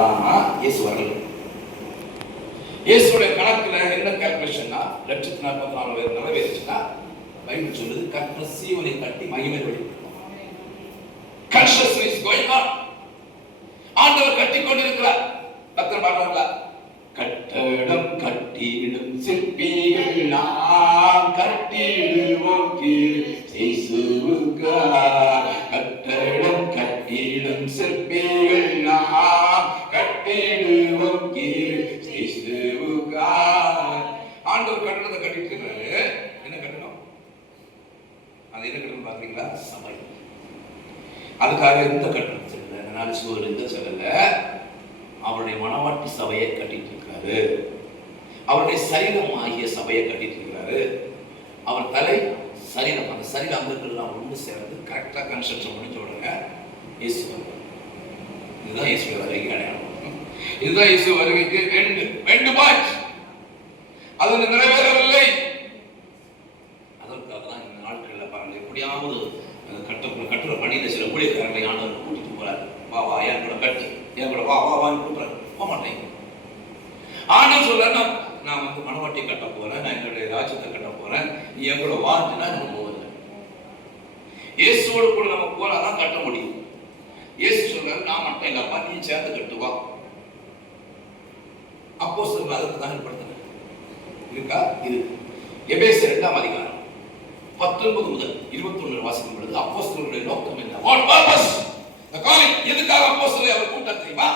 அப்பதான் இயேசு வரல. இயேசுடைய கணக்குல என்ன கால்குலேஷன்னா 144,000 நிறைவேறிச்சுன்னா பைபிள் சொல்லுது கர்த்தர் சீயோனை கட்டி மகிமை வெளிப்படுத்தும். Construction is going on. ஆண்டவர் கட்டி கொண்டிருக்கிறார். கர்த்தர் பாடுறாங்களா? கட்டடம் கட்டிடும் சிற்பிகள் நாம் கட்டிடுவோம் இயேசுவுக்காய். கட்டடம் கட்டிடும் சிற்பிகள் நாம் கட்டிடுவோம் இயேசுவுக்காய். ஆண்டவர் கட்டடத்தை கட்டிட்டு இருக்காரு. என்ன கட்டடம்? அது என்ன கட்டடம் பாக்குறீங்களா? சபை. அதுக்காக இந்த கட்டணம் சொல்லல, நான் இந்த சொல்லல, அவருடைய மனவாட்டி சபையை கட்டிட்டு இருக்காரு. அவருடைய சரீரம் ஆகிய சபையை கட்டிட்டு இருக்கிறாரு. அவர் தலை சரீரம், அந்த சரீர அங்கங்கள்லாம் ஒன்று சேர்ந்து கரெக்டாக கன்ஸ்ட்ரக்ஷன் பண்ணி சொல்லுங்க. இயேசு இதுதான் இயேசு வருகைக்கு அடையாளம். இதுதான் இயேசு வருகைக்கு ரெண்டு பாயிண்ட். அது நிறைவேறவில்லை. அதற்காக தான் இந்த நாட்களில் பாருங்க, எப்படியாவது கட்டுரை பண்ணிட்டு சில ஊழியக்காரர்களை ஆண்டவர் கூட்டிட்டு போறாரு. வா வா என் கூட கட்டு, என் கூட வா வா வான்னு கூப்பிடுறாரு. போக மாட்டேங்க. ஆண்டவர் சொல்றாரு, நான் வந்து மனவாட்டி கட்ட போறேன், நான் என்னுடைய ராஜ்யத்தை கட்ட போறேன், நீ என் கூட வான்னா நம்ம போவதில்லை. இயேசுவோடு கூட நம்ம போனாதான் கட்ட முடியும். இயேசு சொல்றாரு, நான் மட்டும் இல்லப்பா, நீ சேர்ந்து கட்டுவா. அப்போஸ்தலர்கள் அதற்கு தான் ஏற்படுத்தின இருக்கா? இது எபேசியர் 2ஆம் அதிகாரம் 19 முதல் 21 வாசிக்கும் பொழுது அப்போஸ்தலர்களுடைய நோக்கம் என்ன? What purpose? The calling. எதுக்காக அப்போஸ்தலரை அவர் கூட்ட தெரியுமா?